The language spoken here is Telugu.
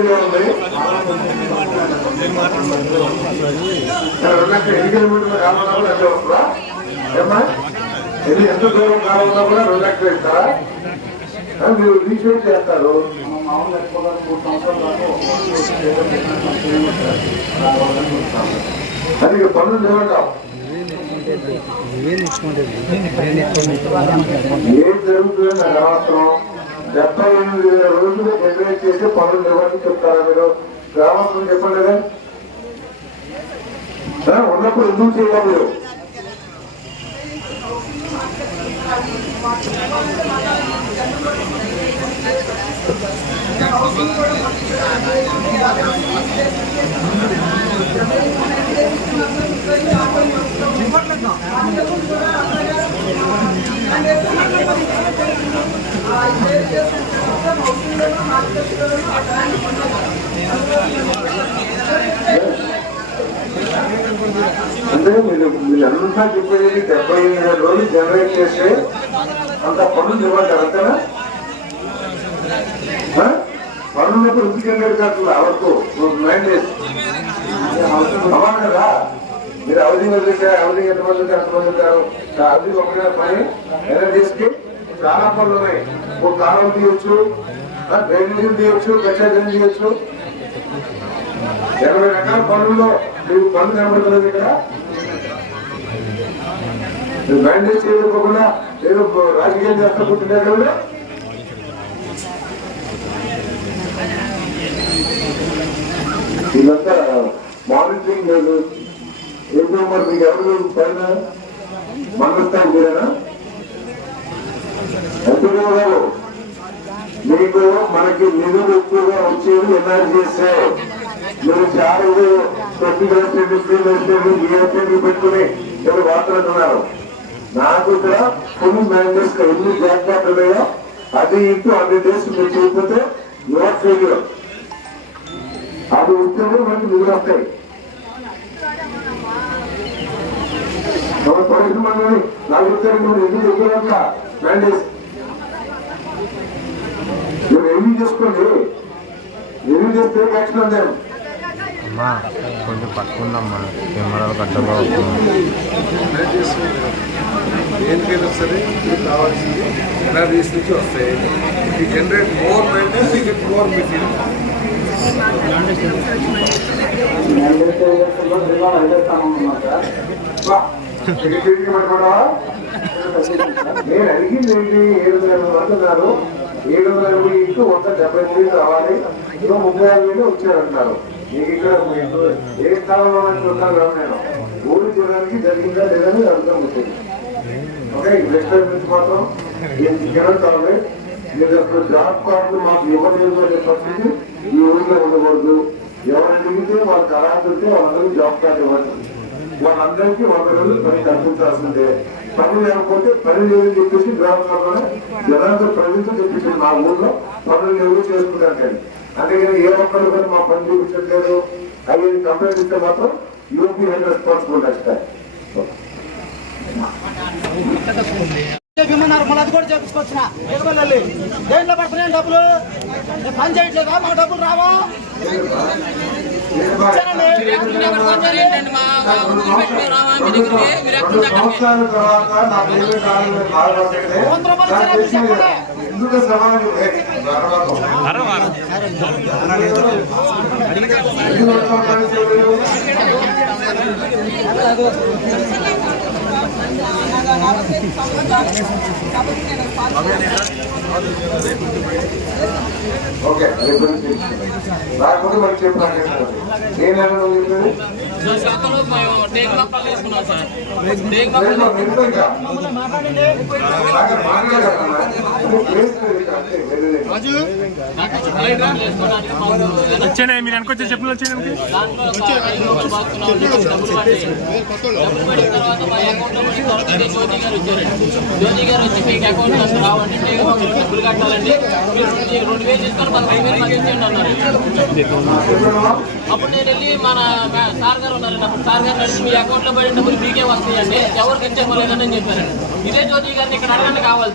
ఏరియా ఉంది ఎన్ని కిలోమీటర్లు కావాలన్నా కూడా? అదే ఎంత దూరం కావాలన్నా కూడా రెండు లక్షలు ఇస్తారా? మీరు రీషేట్ చేస్తారు. మామూలు అది పనులు నిలబడ్డాం ఏం జరుగుతుందో నాకు అవసరం డెబ్బై ఎనిమిది వేల రోజులు జనరేట్ చేసి పనులు నిలబడి చెప్తారా మీరు? గ్రామస్తులు చెప్పండి కదా. ఆ, ఉన్నప్పుడు ఎందుకు చేయాలి మీరు? అంటే మీరు మీరంతా చెప్పేది డెబ్బై ఎనిమిది రోజులు జనరేట్ చేస్తే అంత పనులు నిలబడ్డారు అంతేనా? ఆ? పనున్నప్పుడు ఎందుకు జనరేట్ కావట్లేదు అవరకు మైండ్ చేసి అవ్వాలి కదా? మీరు అవధి వదిలితే అవధి ఎంతమంది ఉంటారు ఎంతమంది ఉంటారు? హౌసింగ్ ఒకటే పని ఎనర్జీస్కి ప్రారంభంలోనే ఓ ఉన్నాయి కాలం తీయొచ్చు డ్రైనేజీలు తీయొచ్చు గచ్చాజీలు తీయొచ్చు. ఇరవై రకాల పనుల్లో మీకు పనులు కనబడుతున్నది ఇక్కడ. బ్యాండేజ్ మైండ్ చేయకపోకుండా ఏదో రాజకీయం చేస్తా కూర్చుంటారు కదా ఇదంతా మానిటరింగ్ లేదు. ఏంటో మరి? మీకు ఎవరు పైన? మందస్థాయి మీరేనా? ఎంపీడీ గారు మీకు మనకి నిధులు ఎక్కువగా వచ్చేది ఎన్ఆర్జీఎస్ మీరు చాలా ప్రతి వేసేది ఫ్రీ వేసేది ఏసీలు పెట్టుకుని మీరు మాట్లాడుతున్నారు నాకు ఇక్కడ ఫుల్ మ్యానేజర్స్ ఎన్ని జాగ్రత్త ఉన్నాయో అది ఇంటూ హండ్రెడ్ డేస్ మీరు చూపితే యువర్ ఫెయిల్యూర్ అది ఇస్తేనే మనకి నిధులు వస్తాయి. మన పరిశ్రమ నాలుగు ఎన్ని ఎందుకు ఎక్కువ మ్యాండేస్ మీరు ఏమీ చేసుకోండి ఏమీ చేస్తే యాక్షన్ అందాం అమ్మా కొంచెం పట్టుకుందమ్మా కెమెరాలు కట్టగా దేనికైనా సరే మీకు కావాల్సింది. ఎనర్జీస్ నుంచి వస్తాయి. ఈ generate more maintenance you get more material సెక్రటరీకి పట్టుకోవడమా? నేను అడిగింది ఏంటి? ఏడు ఏడు వందల ఎనభై ఇంటూ వంద డెబ్బై మూడు రావాలి. ఇంకో ముప్పై ఆరు వేలు వచ్చారంటున్నారు. మీకు ఇక్కడ ఏ స్థానంలో ఉంటాను కదా నేను. ఊరు చూడడానికి జరిగిందా లేదని అర్థం వచ్చింది ఓకే రెస్టారెంట్ గురించి మాత్రం నేను జనం కావాలి. మీరు అసలు జాబ్ కార్డు మాకు ఇవ్వలేదు అనే పరిస్థితి ఈ ఊరిలో ఉండకూడదు. ఎవరు అడిగితే వాళ్ళకి అర్హత ఉంటే వాళ్ళందరికీ జాబ్ కార్డు ఇవ్వండి. వాళ్ళందరికీ ఒక రోజు పని కల్పించాల్సిందే. పని లేకపోతే పని లేదని చెప్పేసి గ్రామంలోనే సభలో జనాలతో ప్రజలతో చెప్పించింది మా ఊళ్ళో పనులు లేవు చేసుకుంటాను అందుకని ఏ ఒక్కరు కూడా మా పని చూపించట్లేదు. అవి కంప్లైంట్ ఇస్తే మాత్రం యూపీ హెడ్ రెస్పాన్సిబుల్ వస్తాయి విమన్నారు మళ్ళీ అది కూడా చేపించుకొచ్చిన. ఎగబెళ్ళి దేంట్లో పడుతున్నాయి డబ్బులు. పని చేయట్లేదా? మాకు డబ్బులు రావా? సంవత్సరాల తర్వాత నా పేరు కాదు బాధపడుతుంది ఎందుకు సమాజం ఓకే రేపు రాకపోతే మరి చెప్పు నేను లేదు ఇక్కడ. అంతే, వేరే లేదు. వచ్చానే మీరు వెనకొచ్చే చెప్పులు వచ్చాయి జ్యోతి గారు వచ్చి మీకు అకౌంట్లో రావండి డబ్బులు కట్టాలండి రెండు వేలు తీసుకొని మన అన్నారు అప్పుడు నేను వెళ్ళి మన సార్ గారు ఉన్నారండి అప్పుడు సార్ గారు అడిగి మీ అకౌంట్లో పడిన డబ్బులు మీకే వస్తాయండి. ఎవరికి ఇచ్చేపోలేదని చెప్పారండి ఇదే జ్యోతి గారిని ఇక్కడ అడగండి కావాలి.